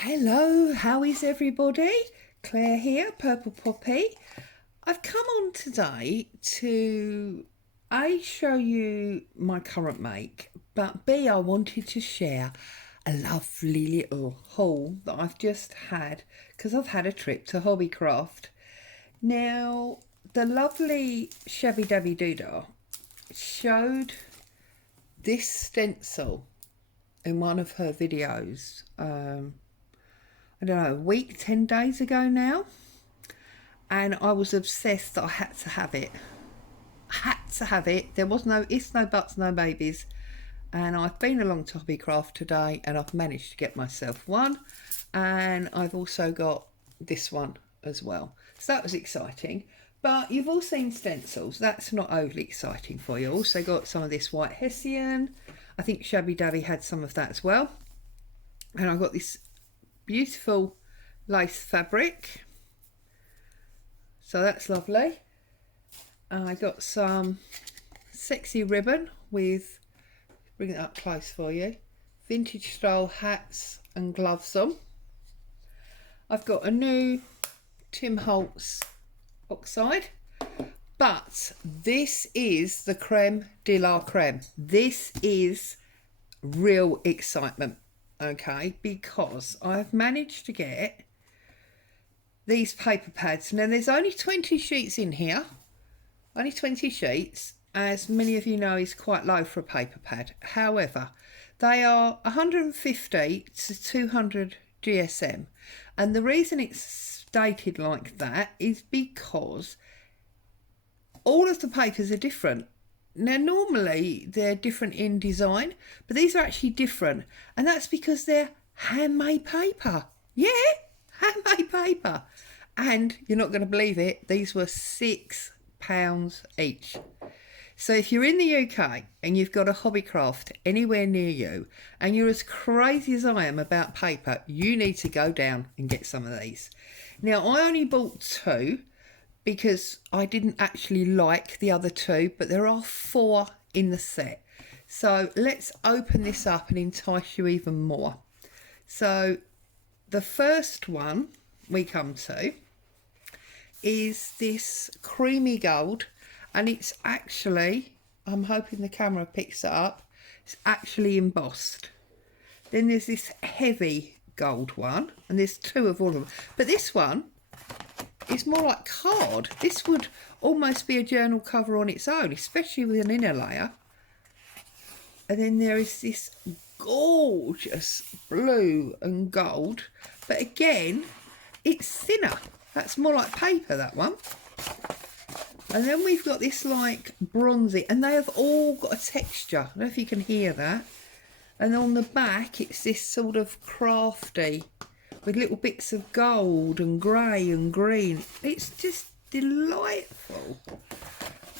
Hello, how is everybody? Claire here, Purple Poppy. I've come on today to A, show you my current make, but B, I wanted to share a lovely little haul that I've just had because I've had a trip to Hobbycraft. Now, the lovely Shabby Dabby Doodah showed this stencil in one of her videos. I don't know, a week, 10 days ago now. And I was obsessed that I had to have it. I had to have it. There was no ifs, no buts, no babies. And I've been along to Hobbycraft today and I've managed to get myself one. And I've also got this one as well. So that was exciting. But you've all seen stencils. That's not overly exciting for you. Also got some of this white Hessian. I think Shabby Dabby had some of that as well. And I've got this beautiful lace fabric, so that's lovely. I got some sexy ribbon with, bring it up close for you, vintage style hats and gloves on. I've got a new Tim Holtz oxide, but this is the creme de la creme. This is real excitement. Okay, because I've managed to get these paper pads. Now there's only 20 sheets in here, only 20 sheets, as many of you know is quite low for a paper pad. However, they are 150 to 200 GSM, and the reason it's stated like that is because all of the papers are different. Now, normally they're different in design, but these are actually different. And that's because they're handmade paper. Yeah, handmade paper. And you're not going to believe it, these were £6 each. So if you're in the UK and you've got a Hobbycraft anywhere near you and you're as crazy as I am about paper, you need to go down and get some of these. Now, I only bought two because I didn't actually like the other two, but there are 4 in the set. So let's open this up and entice you even more. So the first one we come to is this creamy gold, and it's actually, I'm hoping the camera picks it up, it's actually embossed. Then there's this heavy gold one, and there's 2 of all of them. But this one, it's more like card. This would almost be a journal cover on its own, especially with an inner layer. And then there is this gorgeous blue and gold, but again, it's thinner. That's more like paper, that one. And then we've got this like bronzy, and they have all got a texture. I don't know if you can hear that. And on the back, it's this sort of crafty, with little bits of gold and grey and green. It's just delightful.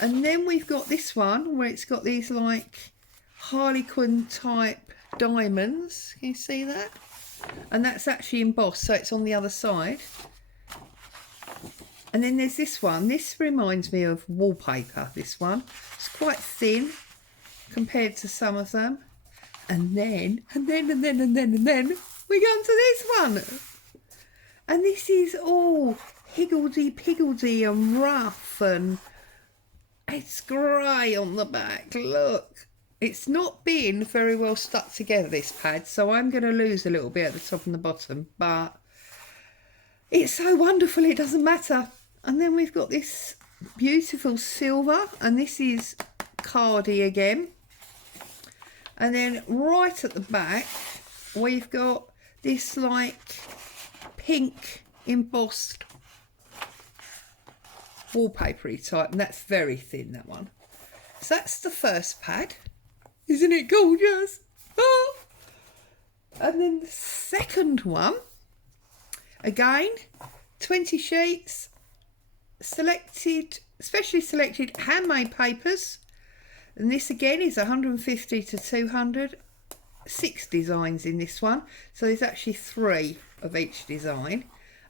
And then we've got this one where it's got these like Harlequin type diamonds. Can you see that? And that's actually embossed, so it's on the other side. And then there's this one. This reminds me of wallpaper, this one. It's quite thin compared to some of them. And then we go on to this one. And this is all higgledy-piggledy and rough, and it's grey on the back. Look, it's not been very well stuck together, this pad, so I'm going to lose a little bit at the top and the bottom, but it's so wonderful it doesn't matter. And then we've got this beautiful silver, and this is cardy again. And then right at the back we've got this like pink embossed wallpapery type, and that's very thin, that one. So that's the first pad. Isn't it gorgeous? Oh! And then the second one, again, 20 sheets, selected, specially selected handmade papers, and this again is 150 to 200. 6 designs in this one, so there's actually 3 of each design,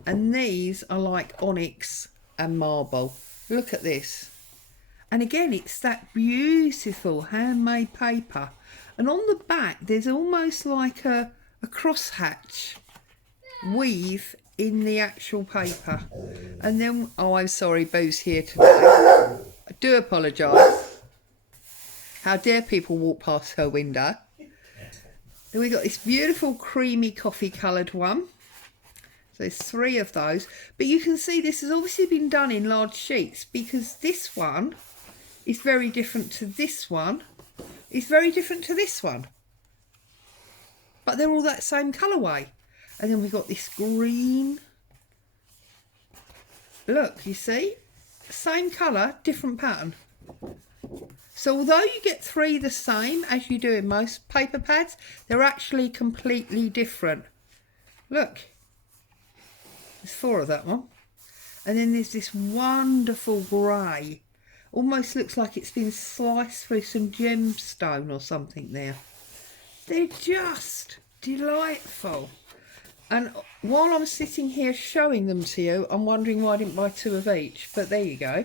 and these are like onyx and marble. Look at this. And again, it's that beautiful handmade paper, and on the back there's almost like a crosshatch. weave in the actual paper. And then, oh, I'm sorry, Boo's here today. I do apologise. How dare people walk past her window. Then we got this beautiful creamy coffee coloured one. So there's 3 of those. But you can see this has obviously been done in large sheets, because this one is very different to this one. It's very different to this one. But they're all that same colourway. And then we've got this green. Look, you see? Same colour, different pattern. So although you get 3 the same as you do in most paper pads, they're actually completely different. Look. There's 4 of that one. And then there's this wonderful grey. Almost looks like it's been sliced through some gemstone or something there. They're just delightful. And while I'm sitting here showing them to you, I'm wondering why I didn't buy 2 of each. But there you go.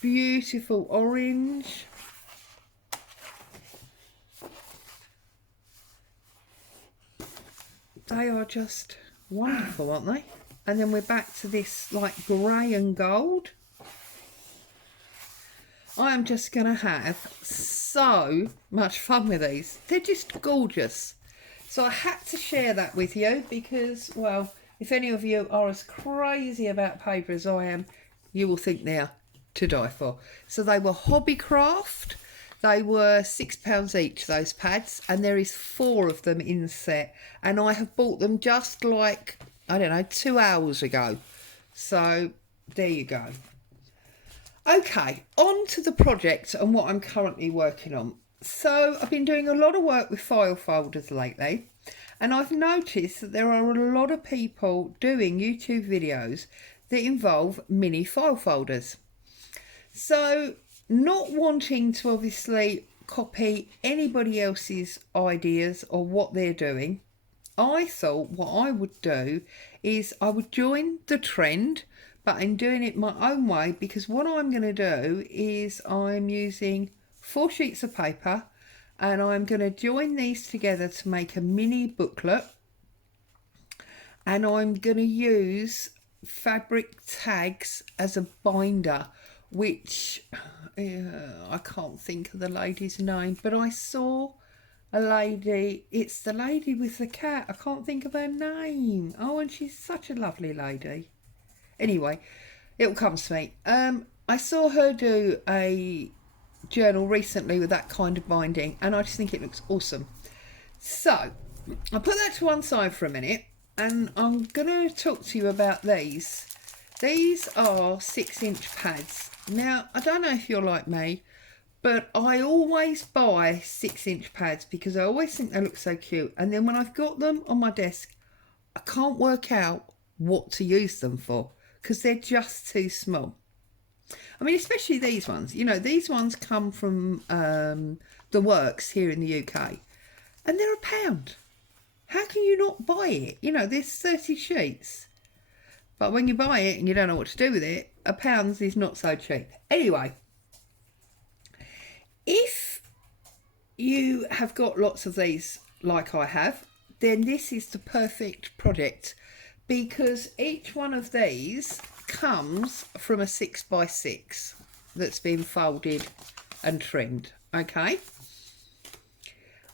Beautiful orange. They are just wonderful, aren't they? And then we're back to this like grey and gold. I am just going to have so much fun with these. They're just gorgeous. So I had to share that with you because, well, if any of you are as crazy about paper as I am, you will think they're to die for. So they were Hobbycraft. They were £6 each, those pads, and there is 4 of them in the set. And I have bought them just like, I don't know, 2 hours ago. So there you go. Okay, on to the project and what I'm currently working on. So I've been doing a lot of work with file folders lately, and I've noticed that there are a lot of people doing YouTube videos that involve mini file folders. So not wanting to obviously copy anybody else's ideas or what they're doing, I thought what I would do is I would join the trend, but in doing it my own way, because what I'm going to do is I'm using 4 sheets of paper and I'm going to join these together to make a mini booklet, and I'm going to use fabric tags as a binder, which I can't think of the lady's name, but I saw a lady, it's the lady with the cat, I can't think of her name. Oh, and she's such a lovely lady. Anyway, it'll come to me. I saw her do a journal recently with that kind of binding, and I just think it looks awesome. So I'll put that to one side for a minute, and I'm going to talk to you about these. These are 6-inch pads. Now, I don't know if you're like me, but I always buy 6-inch pads because I always think they look so cute. And then when I've got them on my desk, I can't work out what to use them for because they're just too small. I mean, especially these ones. You know, these ones come from The Works here in the UK, and they're £1. How can you not buy it? You know, there's 30 sheets. But when you buy it and you don't know what to do with it, £1 is not so cheap. Anyway, if you have got lots of these like I have, then this is the perfect project, because each one of these comes from a 6x6 that's been folded and trimmed. Okay.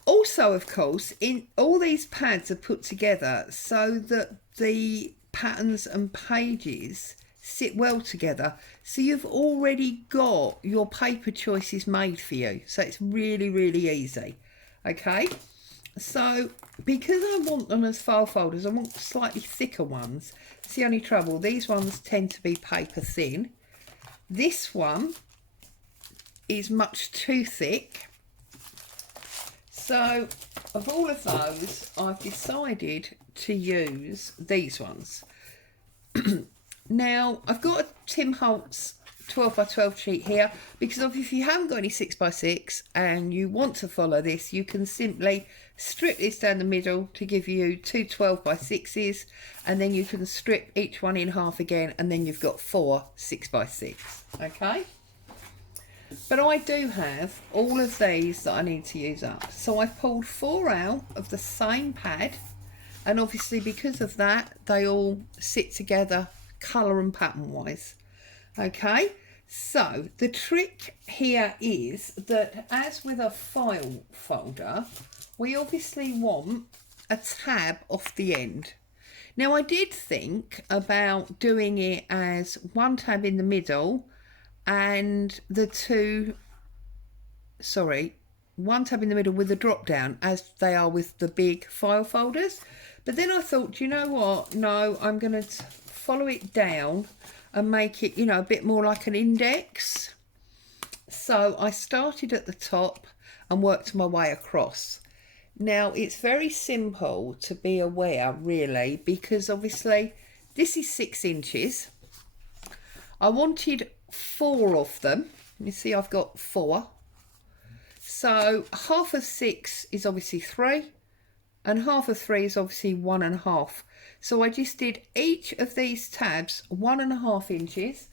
Also, of course, in all these pads are put together so that the patterns and pages sit well together, so you've already got your paper choices made for you, so it's really, really easy. Okay, so because I want them as file folders, I want slightly thicker ones. It's the only trouble, these ones tend to be paper thin. This one is much too thick. So of all of those, I've decided to use these ones. Now, I've got a Tim Holtz 12x12 sheet here, because if you haven't got any 6x6 and you want to follow this, you can simply strip this down the middle to give you 2 12x6s, and then you can strip each one in half again, and then you've got 4 6x6. Okay? But I do have all of these that I need to use up. So I've pulled 4 out of the same pad, And obviously because of that, they all sit together colour and pattern wise. Okay, so the trick here is that, as with a file folder, we obviously want a tab off the end. Now I did think about doing it as one tab in the middle and one tab in the middle with a drop down, as they are with the big file folders. But then I thought, you know what, no, I'm going to follow it down and make it, you know, a bit more like an index. So I started at the top and worked my way across. Now it's very simple to be aware, really, because obviously this is 6 inches. I wanted 4 of them. You see I've got 4. So half of 6 is obviously 3, and half of 3 is obviously 1.5. So I just did each of these tabs 1.5 inches,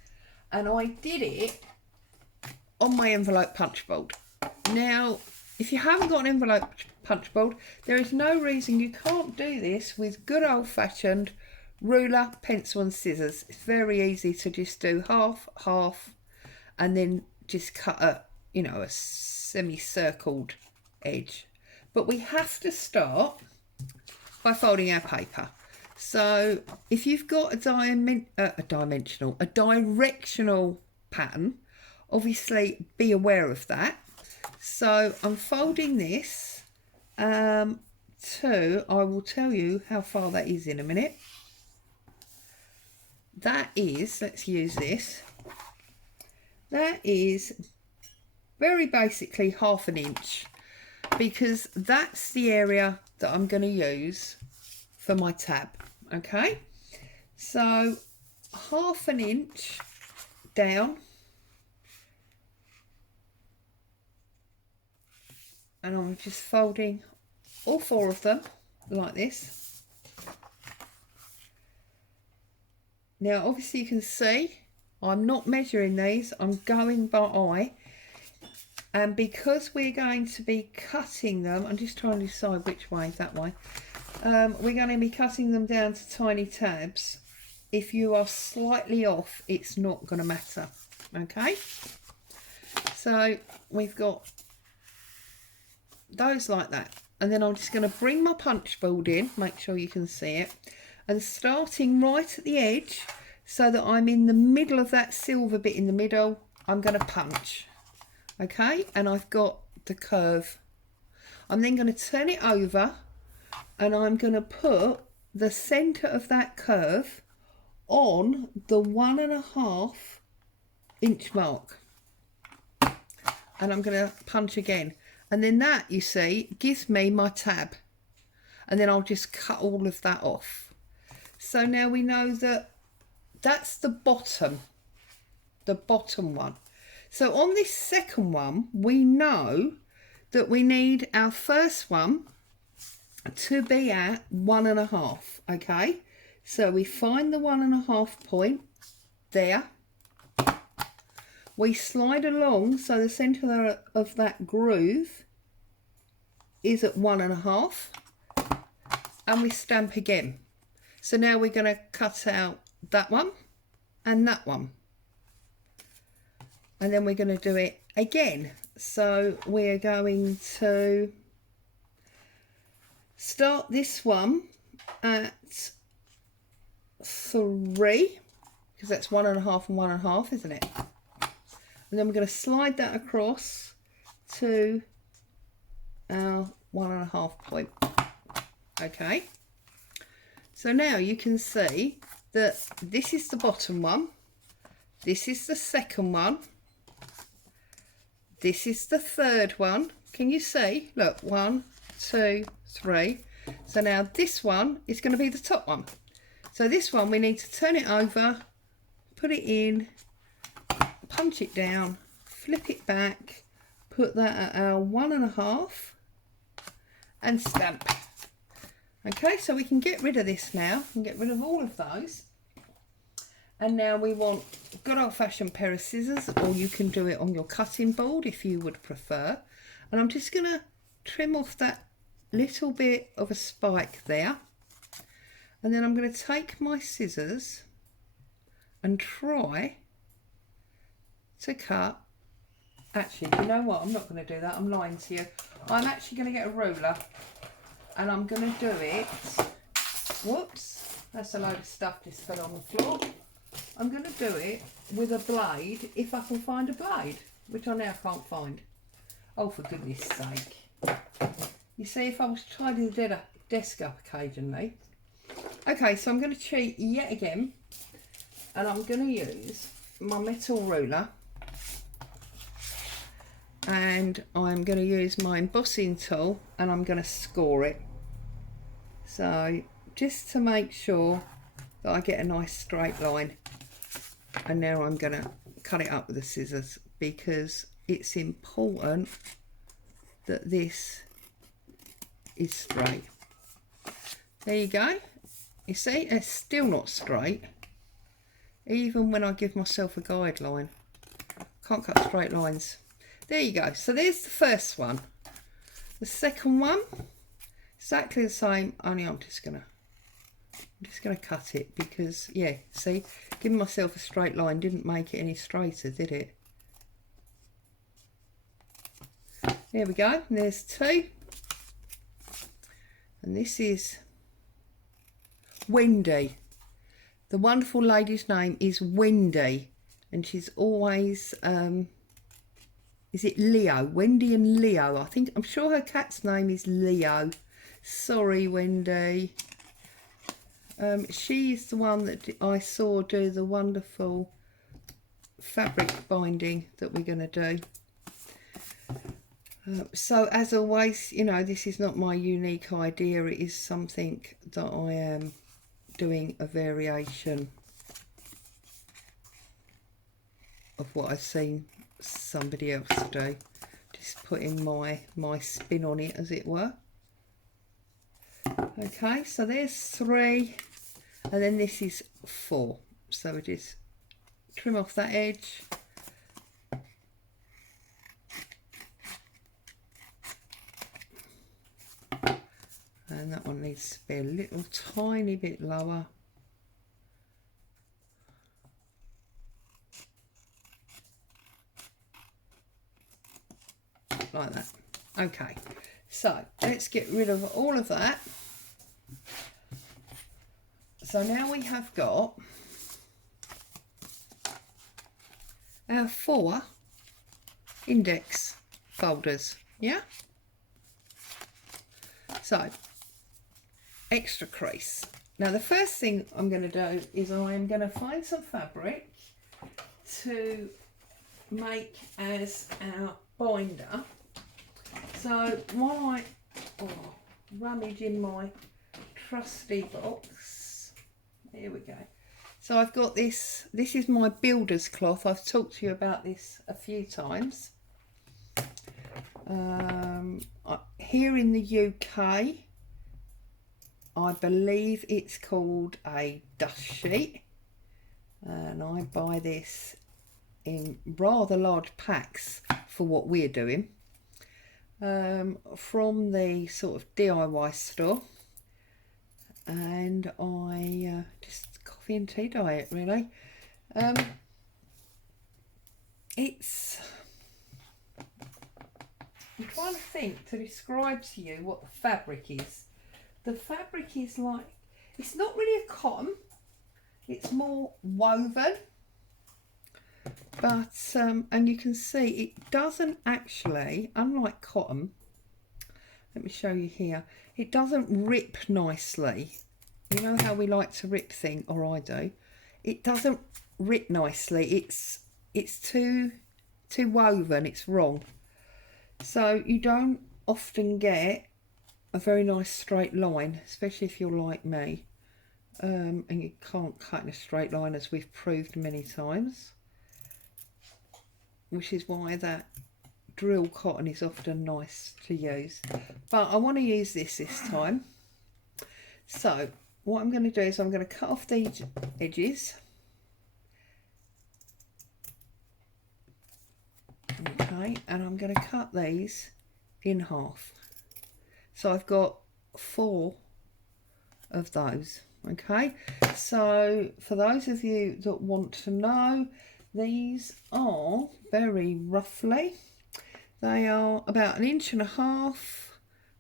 and I did it on my envelope punch board. Now, if you haven't got an envelope punch board, there is no reason you can't do this with good old-fashioned ruler, pencil and scissors. It's very easy to just do half, half, and then just cut a semicircled edge. But we have to start by folding our paper. So if you've got a directional pattern, obviously be aware of that. So I'm folding this I will tell you how far that is in a minute. That is, let's use this, that is very basically 1/2 inch, because that's the area that I'm going to use for my tab. Okay, so 1/2 inch down, and I'm just folding all 4 of them like this. Now obviously you can see I'm not measuring these, I'm going by eye, and because we're going to be cutting them, I'm just trying to decide which way, that way, we're going to be cutting them down to tiny tabs. If you are slightly off, it's not going to matter. Okay, so we've got those like that, and then I'm just going to bring my punch board in, make sure you can see it, and starting right at the edge so that I'm in the middle of that silver bit in the middle, I'm going to punch. Okay, and I've got the curve. I'm then going to turn it over, and I'm going to put the centre of that curve on the 1.5 inch mark, and I'm going to punch again, and then that, you see, gives me my tab, and then I'll just cut all of that off. So now we know that that's the bottom one. So on this second one, we know that we need our first one to be at 1.5. Okay, so we find the 1.5 point there, we slide along so the centre of that groove is at 1.5, and we stamp again. So now we're going to cut out that one and that one, and then we're going to do it again. So we're going to start this one at 3, because that's 1.5 and 1.5, isn't it? And then we're going to slide that across to our 1.5 point. Okay, so now you can see that this is the bottom one, this is the second one, this is the third one. Can you see? Look, 1, 2, 3. So now this one is going to be the top one. So this one we need to turn it over, put it in, punch it down, flip it back, put that at our 1.5 and stamp. Okay, so we can get rid of this now and get rid of all of those. And now we want a good old-fashioned pair of scissors, or you can do it on your cutting board if you would prefer. And I'm just going to trim off that little bit of a spike there. And then I'm going to take my scissors and try to cut. Actually, you know what? I'm not going to do that. I'm lying to you. I'm actually going to get a ruler and I'm going to do it. Whoops, that's a load of stuff just fell on the floor. I'm going to do it with a blade if I can find a blade, which I now can't find. Oh, for goodness sake. You see, if I was tidying the desk up occasionally. Okay, so I'm going to cheat yet again. And I'm going to use my metal ruler. And I'm going to use my embossing tool and I'm going to score it. So just to make sure that I get a nice straight line. And now I'm going to cut it up with the scissors because it's important that this is straight. There you go. You see, it's still not straight. Even when I give myself a guideline. Can't cut straight lines. There you go. So there's the first one. The second one, exactly the same, only I'm just gonna cut it because, yeah, see, giving myself a straight line didn't make it any straighter, did it? There we go. And there's two. And this is Wendy. The wonderful lady's name is Wendy, and she's always is it Leo? Wendy and Leo. I'm sure her cat's name is Leo. Sorry, Wendy. She's the one that I saw do the wonderful fabric binding that we're going to do. So as always, you know, this is not my unique idea. It is something that I am doing a variation of what I've seen somebody else do. Just putting my spin on it, as it were. Okay, so there's 3, and then this is 4. So we just trim off that edge. And that one needs to be a little tiny bit lower. Like that. Okay, so let's get rid of all of that. So now we have got our 4 index folders, yeah? So, extra crease. Now the first thing I'm going to do is I am going to find some fabric to make as our binder. So while I rummage in my trusty box, here we go. So I've got this is my builder's cloth. I've talked to you about this a few times. Here in the UK, I believe it's called a dust sheet, and I buy this in rather large packs for what we're doing from the sort of DIY store, and I just coffee and tea diet really. It's, I'm trying to think to describe to you what the fabric is. The fabric is like, it's not really a cotton, it's more woven, but and you can see it doesn't actually, unlike cotton, let me show you here, it doesn't rip nicely. You know how we like to rip things, or I do. It doesn't rip nicely. It's too woven. It's wrong. So you don't often get a very nice straight line, especially if you're like me, and you can't cut in a straight line, as we've proved many times, which is why that drill cotton is often nice to use. But I want to use this time. So what I'm going to do is I'm going to cut off these edges. Okay, and I'm going to cut these in half. So I've got 4 of those. Okay, so for those of you that want to know, these are very roughly, they are about 1.5 inches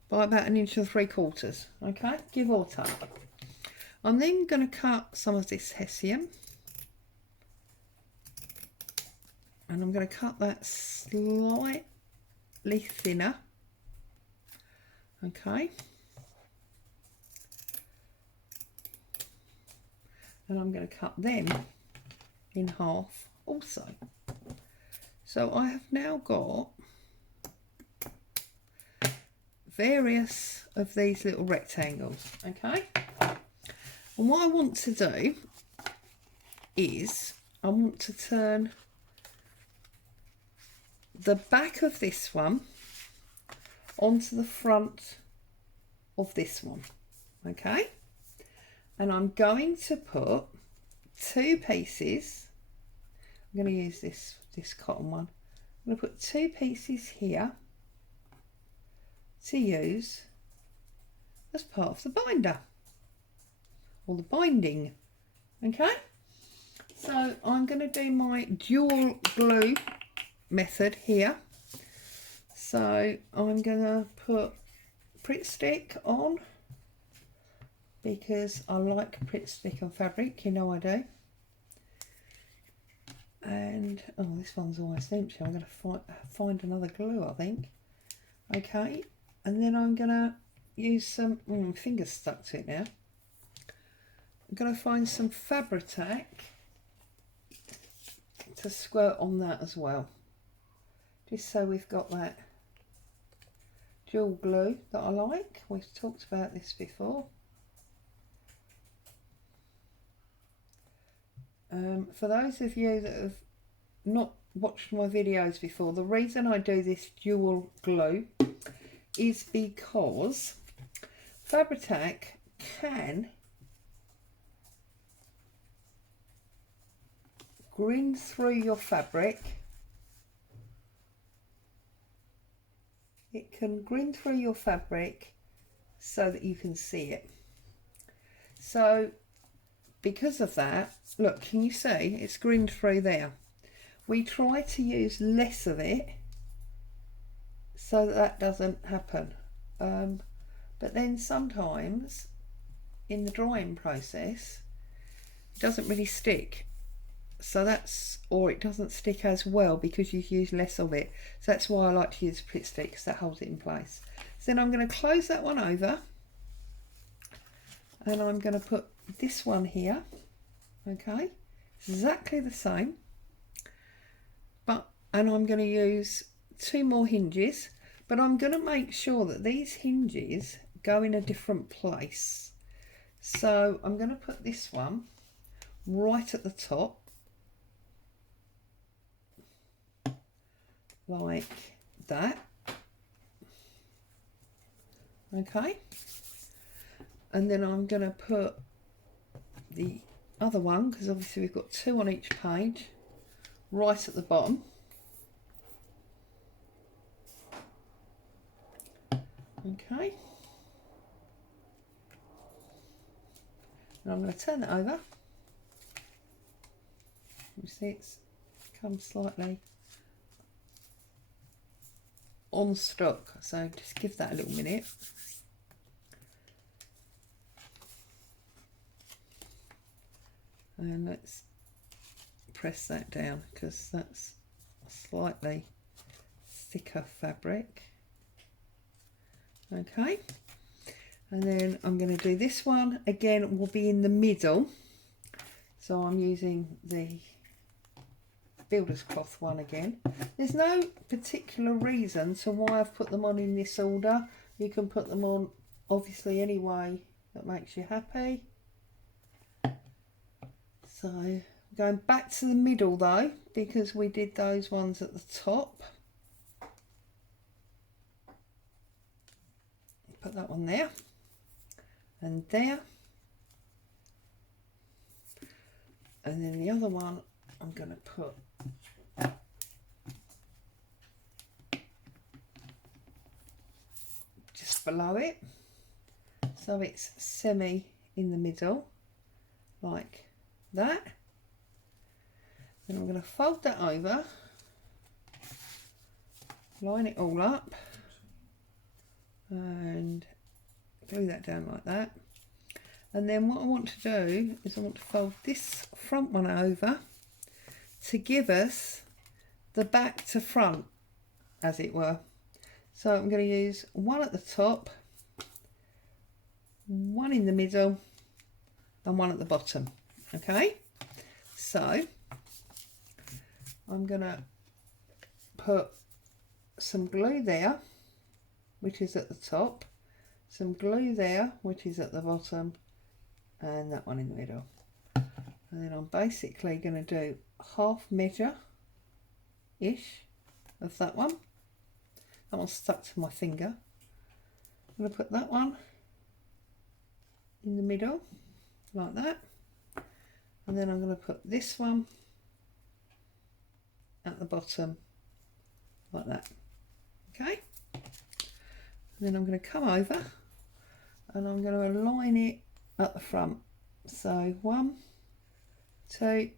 by about 1.75 inches, okay, give or take. I'm then going to cut some of this hessian, and I'm going to cut that slightly thinner, okay. And I'm going to cut them in half also. So I have now got various of these little rectangles, okay? And what I want to do is I want to turn the back of this one onto the front of this one, okay? And I'm going to put 2 pieces. I'm going to use this cotton one. I'm going to put 2 pieces here to use as part of the binder or the binding, okay? So I'm going to do my dual glue method here. So I'm going to put Pritt Stick on, because I like Pritt Stick on fabric, you know I do. And oh, this one's almost empty. I'm going to find another glue, I think. Okay, and then I'm going to use some, my finger's stuck to it now. I'm going to find some Fabri-Tac to squirt on that as well, just so we've got that dual glue that I like. We've talked about this before. For those of you that have not watched my videos before, the reason I do this dual glue is because Fabri-Tac can grin through your fabric. It can grin through your fabric so that you can see it. So because of that, look, can you see it's grinned through there? We try to use less of it so that that doesn't happen. But then sometimes in the drying process it doesn't really stick, so that's, or it doesn't stick as well because you've used less of it. So that's why I like to use Pritt Stick, because that holds it in place. So then I'm going to close that one over, and I'm going to put this one here, okay, exactly the same, and I'm going to use 2 more hinges, but I'm going to make sure that these hinges go in a different place. So I'm going to put this one right at the top, like that, okay, and then I'm going to put the other one, because obviously we've got 2 on each page, right at the bottom, okay, and I'm going to turn it over. You see it's come slightly on stock, so just give that a little minute. And let's press that down, because that's slightly thicker fabric. Okay, and then I'm going to do this one again, will be in the middle, so I'm using the builder's cloth one again. There's no particular reason to why I've put them on in this order. You can put them on obviously any way that makes you happy. So going back to the middle though, because we did those ones at the top. Put that one there and there, and then the other one I'm going to put just below it, so it's semi in the middle like that. Then I'm going to fold that over, line it all up and glue that down like that. And then what I want to do is I want to fold this front one over to give us the back to front, as it were. So I'm going to use one at the top, one in the middle and one at the bottom. Okay, so I'm going to put some glue there, which is at the top, some glue there, which is at the bottom, and that one in the middle. And then I'm basically going to do half measure ish of that one. That one's stuck to my finger. I'm going to put that one in the middle like that, and then I'm going to put this one at the bottom like that. Okay, and then I'm going to come over and I'm going to align it at the front. So 1, 2,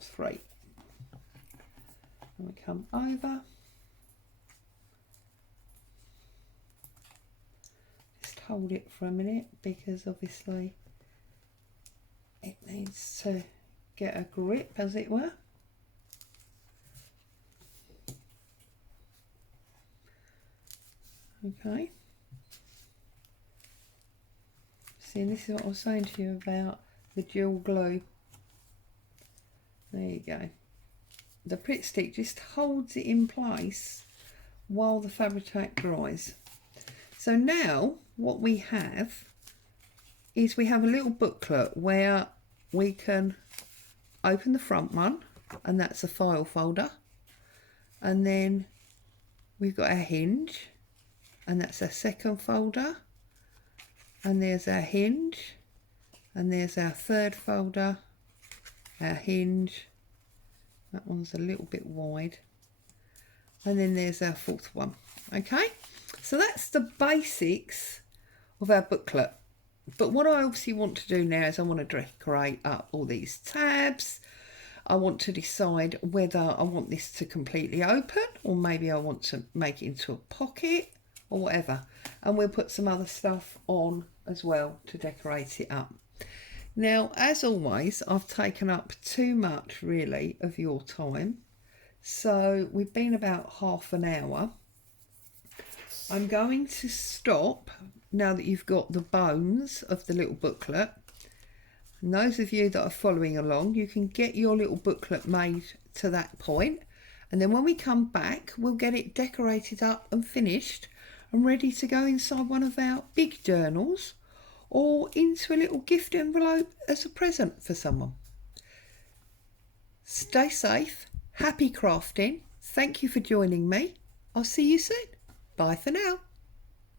3. And we come over, just hold it for a minute because obviously it needs to get a grip, as it were. Okay, see, and this is what I was saying to you about the dual glue. There you go. The Pritt Stick just holds it in place while the Fabri-Tac dries. So now what we have is we have a little booklet where we can open the front one, and that's a file folder, and then we've got our hinge, and that's our second folder, and there's our hinge, and there's our third folder, our hinge, that one's a little bit wide, and then there's our fourth one. Okay, so that's the basics of our booklet. But what I obviously want to do now is I want to decorate up all these tabs. I want to decide whether I want this to completely open, or maybe I want to make it into a pocket or whatever, and we'll put some other stuff on as well to decorate it up. Now, as always, I've taken up too much really of your time, so we've been about half an hour. I'm going to stop now that you've got the bones of the little booklet. And those of you that are following along, you can get your little booklet made to that point, and then when we come back we'll get it decorated up and finished and ready to go inside one of our big journals or into a little gift envelope as a present for someone. Stay safe, happy crafting. Thank you for joining me. I'll see you soon. Bye for now.